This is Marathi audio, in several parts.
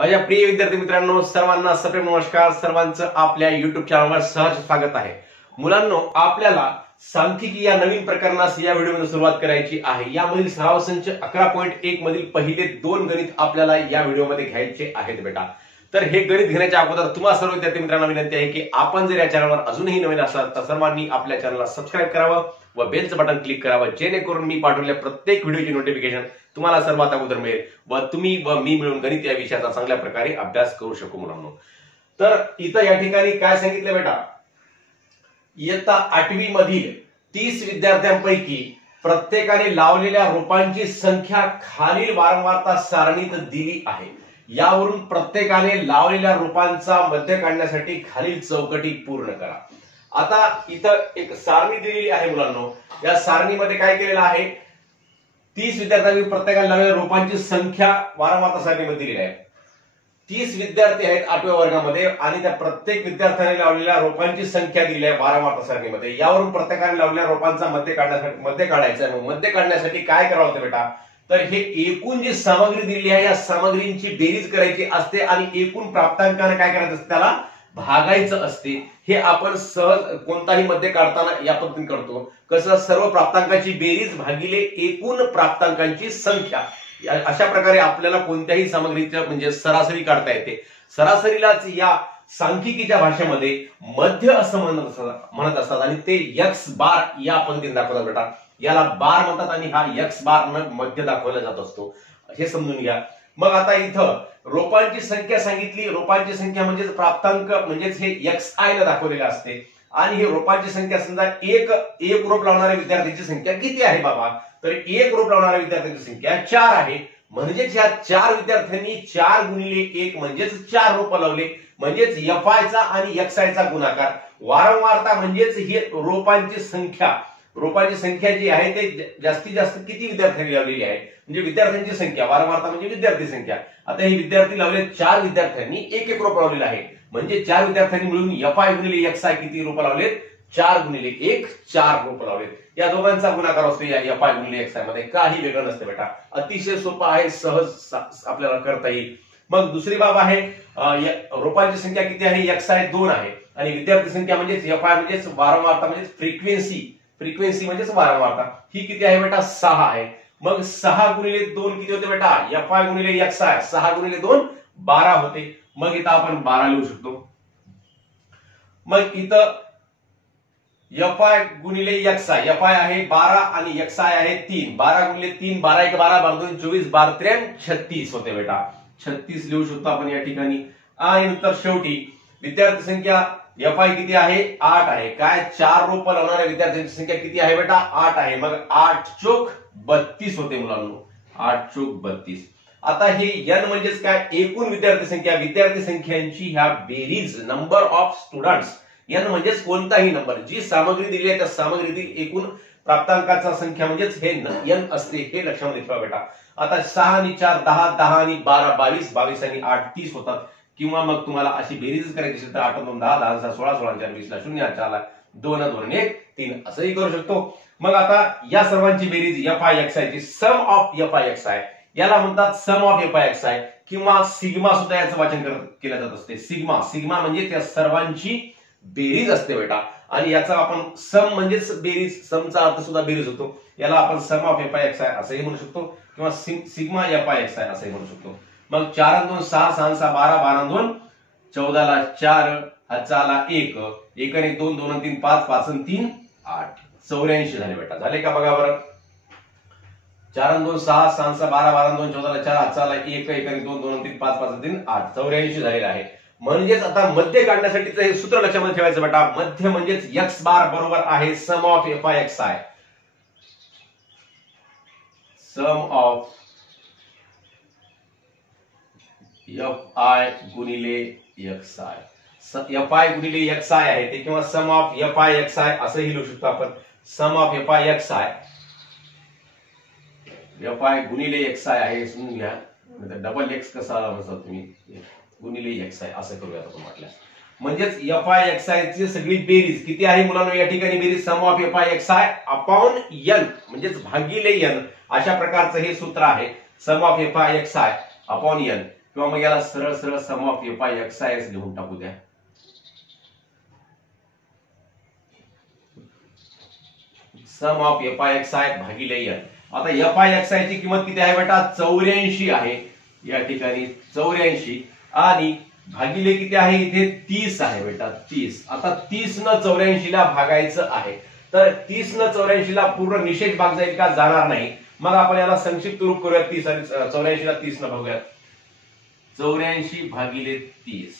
माझ्या प्रिय विद्यार्थी मित्रांनो, सर्वांना सप्रेम नमस्कार. सर्वांचं आपल्या युट्यूब चॅनलवर सहर्ष स्वागत आहे. मुलांनो, आपल्याला सांख्यिकी या नवीन प्रकरणास या व्हिडिओमध्ये सुरुवात करायची आहे. यामधील सराव संच 11.1 मधील पहिले 2 गणित आपल्याला या व्हिडिओमध्ये घ्यायचे आहेत बेटा. तर हे गणित घेण्याच्या अगोदर तुम्हा सर्व विद्यार्थी मित्रांना विनंती आहे की आपण जर या चॅनलवर अजूनही नवीन असाल तर सर्वांनी आपल्या चॅनलला सबस्क्राईब करावं व बेलचं बटन क्लिक करावं, जेणेकरून मी पाठवलेल्या प्रत्येक व्हिडिओची नोटिफिकेशन तुम्हाला सर्वात अगोदर मिळेल व तुम्ही व मी मिळून गणित या विषयाचा चांगल्या प्रकारे अभ्यास करू शकू. मुलांनो, तर इथं या ठिकाणी काय सांगितलं बेटा, इयत्ता 8वी मधील 30 विद्यार्थ्यांपैकी प्रत्येकाने लावलेल्या रोपांची संख्या खालील वारंवारता सारणीत दिली आहे. यावरून प्रत्येकाने लावलेल्या रोपांचा मध्य काढण्यासाठी खालील चौकटी पूर्ण करा. आता इथं एक सारणी दिलेली आहे मुलांनो. या सारणीमध्ये काय केलेलं आहे, 30 विद्यार्थ्यांनी प्रत्येकाने लावलेल्या रोपांची संख्या वारंवारता सारणीमध्ये दिलेली आहे. 30 विद्यार्थी आहेत 8व्या वर्गामध्ये आणि त्या प्रत्येक विद्यार्थ्याने लावलेल्या रोपांची संख्या दिली आहे वारंवारता सारणीमध्ये. यावरून प्रत्येकाने लावलेल्या रोपांचा मध्य काढायचा आहे. मध्य काढण्यासाठी काय करावं होतं बेटा, तर हे एकूण जी सामग्री दिलेली आहे या सामग्रींची बेरीज करायची असते आणि एकूण प्राप्तांकाने काय करायचं असते, त्याला भागायचं असते. हे आपण सहज कोणताही मध्य काढताना या पद्धतीने करतो. कसं, सर्व प्राप्तांकाची बेरीज भागिले एकूण प्राप्तांकांची संख्या. अशा प्रकारे आपल्याला कोणत्याही सामग्रीचं म्हणजे सरासरी काढता येते. सरासरीलाच या सांख्यिकीच्या भाषेमध्ये मध्य असं म्हणत असतात आणि ते एक्स बार या पद्धतीने दाखवतात बेटा. याला बार म्हणतात आणि हा एक्स बार न मध्य दाखवला जात असतो, हे समजून घ्या. मग आता इथं रोपांची संख्या सांगितली. रोपांची संख्या म्हणजेच प्राप्तांक म्हणजेच हे एक्स आय ला दाखवलेले असते. आणि हे रोपांची संख्या समजा एक रोप लावणाऱ्या विद्यार्थ्यांची संख्या किती आहे बाबा, तर एक रोप लावणाऱ्या विद्यार्थ्यांची संख्या 4 आहे. म्हणजेच या 4 विद्यार्थ्यांनी 4 गुणिले 1 म्हणजेच 4 रोप लावले. म्हणजेच एफ आय चा आणि एक्स आय चा गुणाकार. वारंवारता म्हणजेच ही रोपांची संख्या. रोपांची संख्या जी आहे ते जास्तीत जास्त किती विद्यार्थ्यांनी लावलेली आहे, म्हणजे विद्यार्थ्यांची संख्या. वारंवारता म्हणजे विद्यार्थी संख्या. आता ही विद्यार्थी लावले 4 विद्यार्थ्यांनी एक रोप लावलेलं आहे. म्हणजे 4 विद्यार्थ्यांनी मिळून एफ आय गुणिले एक्स आय किती रोप लावलेत, 4 गुणिले 1 4 रोप लावलेत. या दोघांचा गुणाकार असतो या एफ आय गुणिले एक्स आय मध्ये. काही वेगळं नसतं बेटा, अतिशय सोपं आहे, सहज आपल्याला करता येईल. मग दुसरी बाब आहे, रोपांची संख्या किती आहे, एक्स आय 2 आहे आणि विद्यार्थी संख्या म्हणजेच एफ आय म्हणजेच वारंवारता म्हणजेच फ्रिक्वेन्सी म्हणजेच वारंवारता ही किती आहे बेटा, 6 आहे. मग 6 गुणिले 2 किती होते बेटा, एफ आय गुणिले एक्स आय. 6 गुणिले 2 12 होते. मग इथं आपण 12 लिहू शकतो. मग इथं एफ आय गुणिले एक्स आय, एफ आय आहे 12 आणि एक्स आय आहे 3. 12 गुणिले 3 12 1 12 12 2 24 12 3 36 होते बेटा. 36 लिहू शकतो आपण या ठिकाणी. आणि नंतर शेवटी विद्यार्थी संख्या एफ आय किती आहे, 8 आहे. काय, 4 रोप लावणाऱ्या विद्यार्थ्यांची संख्या किती आहे बेटा, 8 आहे. मग 8 चोक 32 होते मुलांनो, 8 चोक 32. आता हे एन म्हणजेच काय, एकूण विद्यार्थी संख्या. विद्यार्थी संख्यांची ह्या बेरीज, नंबर ऑफ स्टुडंट्स. एन म्हणजेच कोणताही नंबर, जी सामग्री दिली आहे त्या सामग्रीतील एकूण प्राप्तांकाचा संख्या म्हणजेच हे एन असते, हे लक्षामध्ये ठेवा बेटा. आता 6 आणि 4 10, 10 आणि 12 22, 22 आणि 8 30 होतात. किंवा मग तुम्हाला अशी बेरीज करायची असेल तर 8 2 10, 10 16 16 4 20 ला 0 4 ला 2 2 1 3 असंही करू शकतो. मग आता या सर्वांची बेरीज एफ आय एक्स आय ची, sum of f i x i याला म्हणतात sum of f i x i किंवा सिग्मा सुद्धा याचं वाचन केलं जात असते. सिग्मा म्हणजे त्या सर्वांची बेरीज असते बेटा. आणि याचा आपण सम म्हणजेच बेरीज, समचा अर्थ सुद्धा बेरीज होतो. याला आपण sum of f i x i असंही म्हणू शकतो किंवा sigma f i x i असंही म्हणू शकतो. मग 4 आणि 2 6, 6 6 12, 12 आणि 2 14 ला 4, 4 ला 1, 1 आणि 2 2 आणि 3 5, 5 आणि 3 8, 84 झाले बेटा. झाले का बघा बरं. 4 आणि 2 6, 6 6 12, 12 आणि 2 14 ला 4, 4 ला 1, 1 आणि 2 2 आणि 3 5, 5 आणि 3 8, 84 झालेलं आहे. म्हणजेच आता मध्य काढण्यासाठीचं हे सूत्र लक्षामध्ये ठेवायचं बेटा. मध्य म्हणजेच एक्स बार बरोबर आहे sum of f i x i. Sum of f i गुणिले एक्स आय. एफ आय गुणिले एक्स आय आहे ते, किंवा sum of f i x i असंही लिहू शकतो आपण. Sum of f i x i, f i गुणिले एक्स आय आहे, समजून घ्या. डबल एक्स कसा म्हणता तुम्ही, गुणिले एक्स आय असं करूयात आपण म्हटल्यास. म्हणजेच एफ आय एक्स आय ची सगळी बेरीज किती आहे मुलांना या ठिकाणी, बेरीज sum of f i x i upon n म्हणजेच भागिले एन. अशा प्रकारचं हे सूत्र आहे, sum of f i x i upon n. किंवा मग याला सरळ सरळ सम ऑफ FI/XI लिहून टाकू द्या. सम ऑफ FI/XI भागिले n. आता FI/XI ची किंमत किती आहे बेटा? 84 आहे या ठिकाणी, 84 आणि भागिले किती आहे इथे? 30 आहे बेटा, 30. आता 30 न 84 ला भागायचं आहे, तर 30 न 84 ला पूर्ण निषेध भाग जाईल का? जाणार नाही. मग आपण याला संक्षिप्त रूप करूया. 30 आणि 84 ला 30 न भागूयात. 84 भागिले 30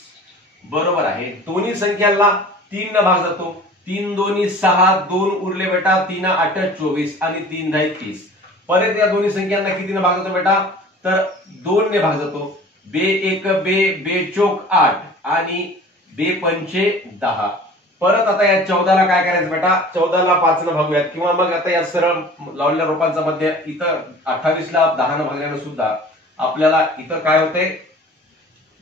बरोबर आहे. दोन्ही संख्यांना 3 न भाग जातो. 3 दोन्ही 6, 2 उरले बेटा, 3 8 24 आणि 3 10 30. परत या दोन्ही संख्यांना किती न भाग जातो बेटा? तर 2 ने भाग जातो. बे 1 बे चोक 8 आणि बे पंचे 10. परत आता या 14 ला काय करायचं बेटा? 14 ला 5 न भागूयात, किंवा मग आता या सरळ लावलेल्या रोपांचा मध्य इथं 28 ला 10 न भागल्यानं सुद्धा आपल्याला इथं काय होते?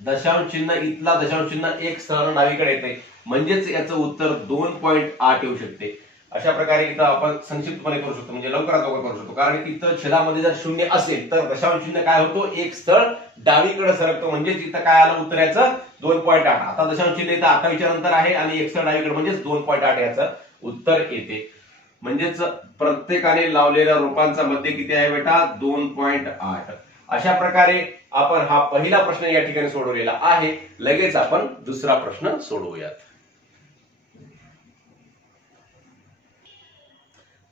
दशांश चिन्ह, इथला दशांश चिन्ह एक सरळ डावीकडे येते, म्हणजेच याचं उत्तर 2.8 येऊ शकते. अशा प्रकारे इथं आपण संक्षिप्तपणे करू शकतो, म्हणजे लवकरात लवकर करू शकतो. कारण इथं छेदामध्ये जर 0 असेल तर दशांश चिन्ह काय होतो? एक स्थळ डावीकडे सरकतो, म्हणजेच इथं काय आलं उत्तर याचं? 2.8. आता दशांश चिन्ह इथं 28 नंतर आहे आणि एक स्थळ डावीकडे, म्हणजेच 2.8 याचं उत्तर येते. म्हणजेच प्रत्येकाने लावलेल्या रोपांचा मध्य किती आहे बेटा? 2.8. अशा प्रकारे आपण हा पहिला प्रश्न या ठिकाणी सोडवलेला आहे. लगेच आपण दुसरा प्रश्न सोडवूयात.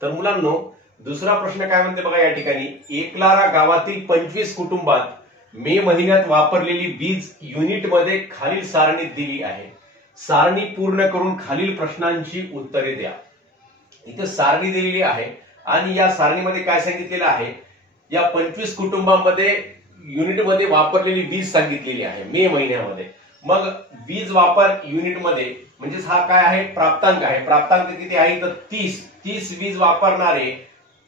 तर मुलांनो, दुसरा प्रश्न काय म्हणते बघा या ठिकाणी. एकलारा गावातील 25 कुटुंबात मे महिन्यात वापरलेली वीज युनिटमध्ये खालील सारणी दिली आहे. सारणी पूर्ण करून खालील प्रश्नांची उत्तरे द्या. इथे सारणी दिलेली आहे आणि या सारणीमध्ये काय सांगितलेलं आहे? या 25 कुटुंबांमध्ये युनिटमध्ये वापरलेली वीज सांगितलेली आहे मे महिन्यामध्ये. मग वीज वापर युनिटमध्ये म्हणजेच हा काय आहे? प्राप्तांक आहे. प्राप्तांक किती आहे? तर 30 वीज वापरणारे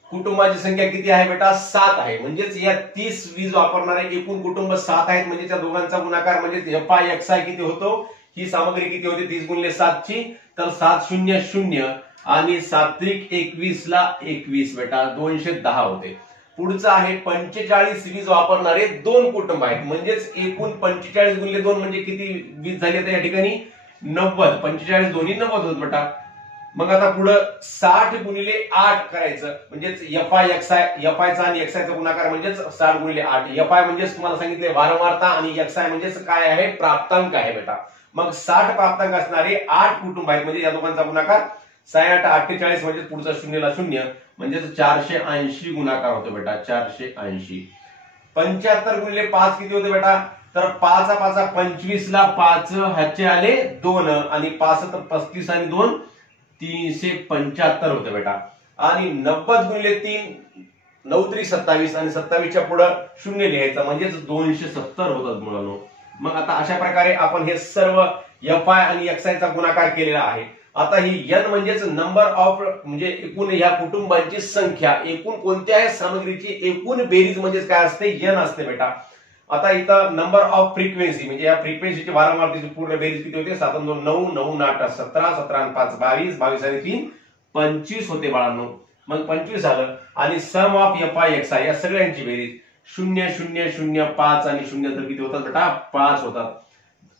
कुटुंबाची संख्या किती आहे बेटा? 7 आहे. म्हणजेच या 30 वीज वापरणारे एकूण कुटुंब 7 आहेत. म्हणजे त्या दोघांचा गुणाकार म्हणजे FI/XI किती होतो? ही सामग्री किती होती? 30 गुणिले 7 ची, तर 700 आणि 7 21 ला 21 बेटा 210 होते. पुढचं आहे 45 वीज वापरणारे 2 कुटुंब आहेत. म्हणजेच एकूण 45 गुणिले 2 म्हणजे किती वीज झाली? तर या ठिकाणी 90. 45 दोन्ही 90 होत बेटा. मग आता पुढं 60 गुणिले 8 करायचं, म्हणजेच FI/XI आणि XI चा गुणाकार म्हणजेच 60 गुणिले 8. FI म्हणजेच तुम्हाला सांगितले वारंवारता आणि XI म्हणजेच काय आहे? प्राप्तांक आहे बेटा. मग 60 प्राप्तांक असणारे 8 कुटुंब आहेत, म्हणजे या दोघांचा गुणाकार 6 8 48 म्हणजे पुढचा 0 ला 0 म्हणजेच 480 गुणाकार होतो बेटा. 480. 75 गुणिले 5 किती होते बेटा? तर 5 5 25 ला 5 ह्याचे आले 2 आणि 5 35 आणि 2 375 होते बेटा. आणि 90 गुणिले 3 9 3 27 आणि 27च्या पुढे 0 लिहायचं, म्हणजेच 270 होतात मुलांनो. मग आता अशा प्रकारे आपण हे सर्व FI आणि XI चा गुणाकार केलेला आहे. आता ही n म्हणजेच नंबर ऑफ, म्हणजे एकूण या कुटुंबांची संख्या, एकूण कोणत्याही सामग्रीची एकूण बेरीज म्हणजेच काय असते? n असते बेटा. आता इथं नंबर ऑफ फ्रिक्वेन्सी म्हणजे या फ्रिक्वेन्सीची वारंवारतेची पूर्ण बेरीज किती होते? 7 2 9 9 8 17 17 आणि 5 22 22 आणि 3 25 होते बाळांनो. मग 25 झालं आणि सम ऑफ FI/XI या सगळ्यांची बेरीज 0 0 0 5 आणि 0 तर किती होतात बेटा? 5 होतात.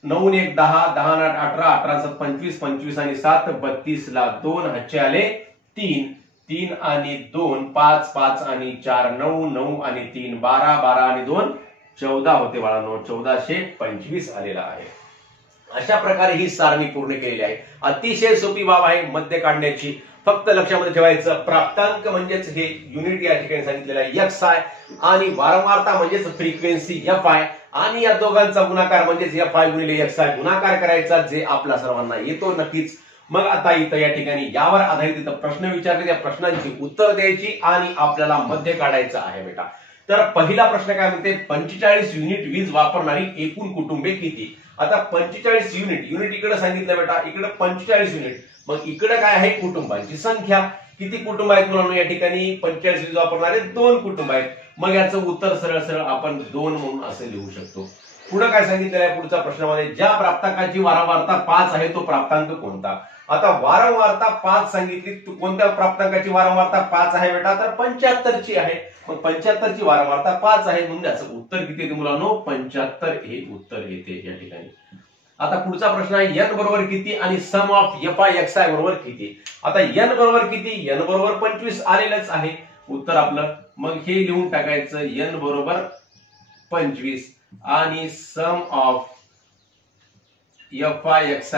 9 1 10 10 8 18 18 7 25 25 आणि 7 32 ला 2 ह्याचे आले 3 3 आणि 2 5 5 आणि 4 9 9 आणि 3 12 12 आणि 2 14 होते बाळांनो. 1425 आलेला आहे. अशा प्रकारे ही सारणी पूर्ण केलेली आहे. अतिशय सोपी बाब आहे मध्य काढण्याची. फक्त लक्षामध्ये ठेवायचं प्राप्तांक म्हणजेच हे युनिट या ठिकाणी सांगितलेलं आहे XI आणि वारंवारता म्हणजेच फ्रिक्वेन्सी FI आणि या दोघांचा गुणाकार म्हणजेच FI गुणिले XI गुणाकार करायचा, जे आपल्या सर्वांना येतो नक्कीच. मग आता इथं या ठिकाणी यावर आधारित इथं प्रश्न विचारले, त्या प्रश्नांची उत्तर द्यायची आणि आपल्याला मध्य काढायचं आहे बेटा. तर पहिला प्रश्न काय म्हणते? 45 युनिट वीज वापरणारी एकूण कुटुंबे किती? आता 45 युनिट इकडे सांगितलं बेटा, इकडे 45 युनिट. मग इकडे काय आहे? कुटुंबांची संख्या. किती कुटुंब आहेत मुलांनो या ठिकाणी? 45 वीज वापरणारे 2 कुटुंब आहेत. मग याचं उत्तर सरळ सरळ आपण 2 म्हणून असे लिहू शकतो. पुढे काय सांगितलेलं आहे पुढच्या प्रश्नामध्ये, ज्या प्राप्तांकाची वारंवारता 5 आहे तो प्राप्तांक कोणता? आता वारंवारता 5 सांगितली, कोणत्या प्राप्तांकाची वारंवारता 5 आहे बेटा? तर 75 ची आहे. मग 75 ची वारंवारता 5 आहे म्हणजे याचं उत्तर किती येते मुलांनो? 75 हे उत्तर येते या ठिकाणी. आता पुढचा प्रश्न आहे n बरोबर किती आणि सम ऑफ fi बरोबर किती? आता n बरोबर किती? n बरोबर 25 आलेलंच आहे उत्तर आपलं. मग हे लिहून टाकायचं n बरोबर 25 आणि सम ऑफ fi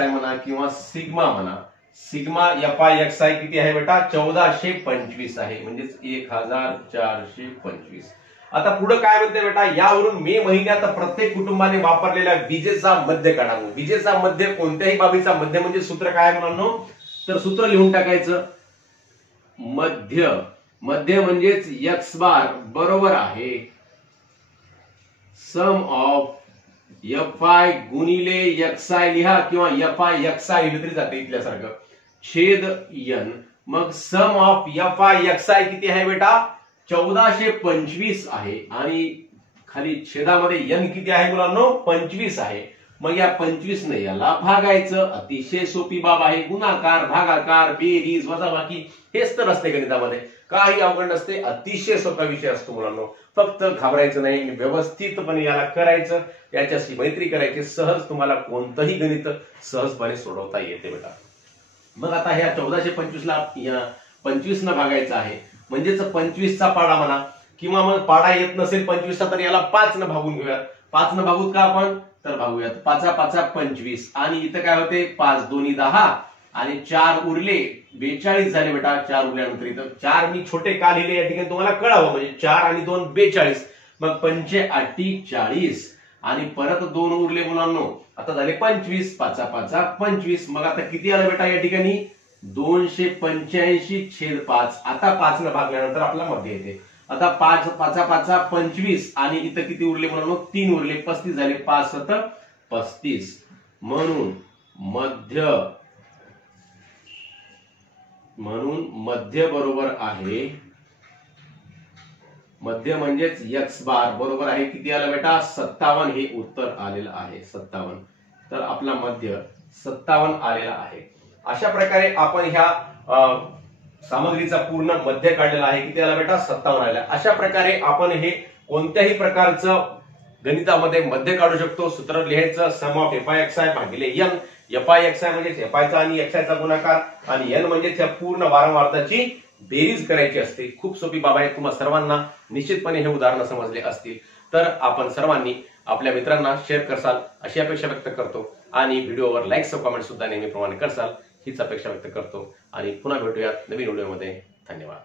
म्हणा किंवा सिग्मा म्हणा. सिग्मा fi किती आहे बेटा? 1425 आहे म्हणजेच 1425. आता पुढे काय म्हणते बेटा, यावरून मे महिन्यात प्रत्येक कुटुंबाने वापरलेल्या विजेचा मध्य काढा. विजेचा मध्य कोणत्याही बाबीचा मध्य म्हणजे सूत्र काय मुलांनो? तर सूत्र लिहून टाकायचं, मध्य मध्य म्हणजेच x बार बरोबर आहे सम ऑफ fi गुणिले xi लिहा किंवा fi xi लिहिलं तरी जाते इथल्यासारखं, छेद n. मग सम ऑफ fi xi किती आहे बेटा? 1425 आहे आणि खाली छेदामध्ये n किती आहे मुलांनो? 25 आहे. मग या 25 ने याला भागायचं. अतिशय सोपी बाब आहे. गुणाकार, भागाकार, बेरीज, वजाबाकी हेच तर असते गणितामध्ये, काही अवघड नसते. अतिशय सोपा विषय असतो मुलांनो. फक्त घाबरायचं नाही, व्यवस्थितपणे याला करायचं, याच्याशी मैत्री करायची. सहज तुम्हाला कोणतंही गणित सहजपणे सोडवता येते बेटा. मग आता ह्या 1425 ला 25 न भागायचं आहे म्हणजेच 25 चा पाडा म्हणा किंवा मग पाडा येत नसेल 25 चा तर याला 5 न भागून घेऊयात. 5 न भागूत का आपण? तर भागूयात. 5 5 25 आणि इथं काय होते? 5 2 10 आणि 4 उरले 42 झाले बेटा. 4 उरल्यानंतर इथं 4 मी छोटे का लिहिले या ठिकाणी तुम्हाला कळावं, म्हणजे 4 आणि 2 42. मग 5 8 40 आणि परत 2 उरले मुलांनो. आता झाले 25. 5 5 25. मग आता किती आलं बेटा या ठिकाणी? 285/5. आता 5 न भागल्यानंतर आपला मध्य येते. आता 5 5 5 25 आणि इथं किती उरले मुलांनो? 3 उरले. 35 झाले. 5 7 35. म्हणून मध्य बरोबर आहे, मध्य म्हणजेच x बार बरोबर आहे किती आलं बेटा? 57 हे उत्तर आलेलं आहे. 57. तर आपला मध्य 57 आलेला आहे. अशा प्रकारे आपण ह्या सामग्रीचा पूर्ण मध्य काढलेला आहे. किती आला बेटा? 57 आला. अशा प्रकारे आपण हे कोणत्याही प्रकारचं गणितामध्ये मध्य काढू शकतो. सूत्र लिहायचं, सम ऑफ fi भागिले n. fi म्हणजे fi चा आणि xi चा गुणाकार आणि n म्हणजे त्या पूर्ण वारंवारताची बेरीज करायची असते. खूप सोपी बाब आहे. तुम्हा सर्वांना निश्चितपणे हे उदाहरण समजले असतील. तर आपण सर्वांनी आपल्या मित्रांना शेअर करसाल अशी अपेक्षा व्यक्त करतो आणि व्हिडिओवर लाईक व कमेंट सुद्धा नेहमीप्रमाणे करसाल हीच अपेक्षा व्यक्त करतो आणि पुन्हा भेटूयात नवीन व्हिडिओमध्ये. धन्यवाद.